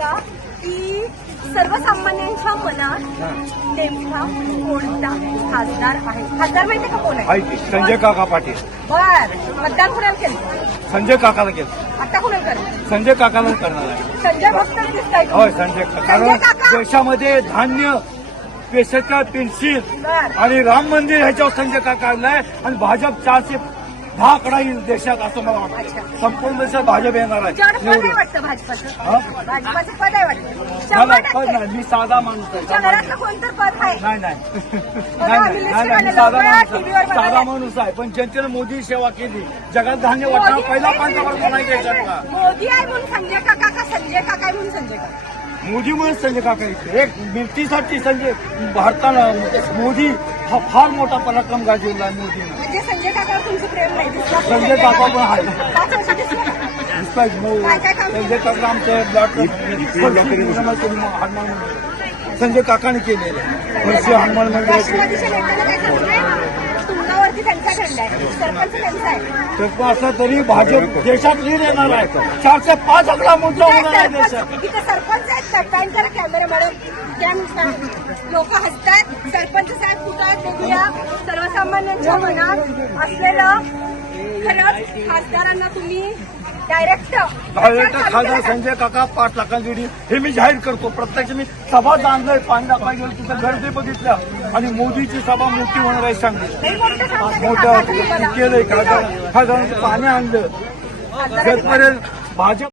का की सर्वसामान्यांच्या मनात नेमका कोणता खासदार आहे? खासदार माहिती का कोण आहे? संजय काका पाटील. बर. मतदान कुणाला केलं? संजय काकाला केलं. आता कुणाला करणार? संजय काकाला करणार आहे. संजय भक्त होय संजय काका. देशामध्ये धान्य पेशाच्या पेन्सिल आणि राम मंदिर ह्याच्यावर संजय काका आणलाय आणि भाजप चारशे दहा आकडा येईल देशात असं मला वाटतं. संपूर्ण देशात भाजप येणार आहे. निवडून. वाटतं भाजपाचं. हा? भाजपाचं पद आहे वाटतं. मला शंभर पद टक्के. नाही मी साधा माणूस आहे. तुमच्या घरातलं कोणतं पद आहे? नाही नाही. नाही आम्ही नाही, नाही लिस्ट नाही, मी साधा माणूस आहे. साधा माणूस आहे. पण जनतेने मोदी सेवा केली जगात धान्य वाटणार मोदी- पहिला पंतप्रधान आहे देशातला मोदी आहे म्हणून संजय काका का संजय काका आहे म्हणून संजय काका? मोदी म्हणून संजय काका इथे. एक मिरचीसाठी संजय भारतानं मोदी हा फार मोठा पराक्रम गाजवला आहे मोदीनं. म्हणजे संजय काकावर तुमचं प्रेम नाही दिसलं. संजय काका पण आहे. का संजय दिसलं? दिसतायत मऊ काय काय काम केलं? संजय काका आमचं हनुमान मंदिर संजय काकाने केलेलं वर्षी हनुमान मंदिर राष्ट्रवादीच्या नेत्याला काय सांगताय तुमच्यावरती त्यांचा आहे. सरपंच त्यांचा आहे. तर भाजप देशात लीड येणार आहे. चारशे पाच आकडा मोठा होणार आहे देशात. सरपंच इथे सरपंच आहेत पॅन करा कॅमेरा मॅडम. लोक हसतात सरपंच साहेब कुठं आहेत बघूया. सर्वसामान्यांच्या मनात असलेलं खरंच खासदारांना तुम्ही डायरेक्ट डायरेक्ट खासदार संजय काका पाच लाखांची लीड हे मी जाहीर करतो. प्रत्यक्ष मी सभा जाणलोय पाणी दाखवायला गेलो तिथं गर्दी बघितल्या आणि मोदीची सभा मोठी होणार आहे सांगितलं मोठं. केलंय खासदार खासदारांचं पाणी आणलं. जगपर्यंत भाजप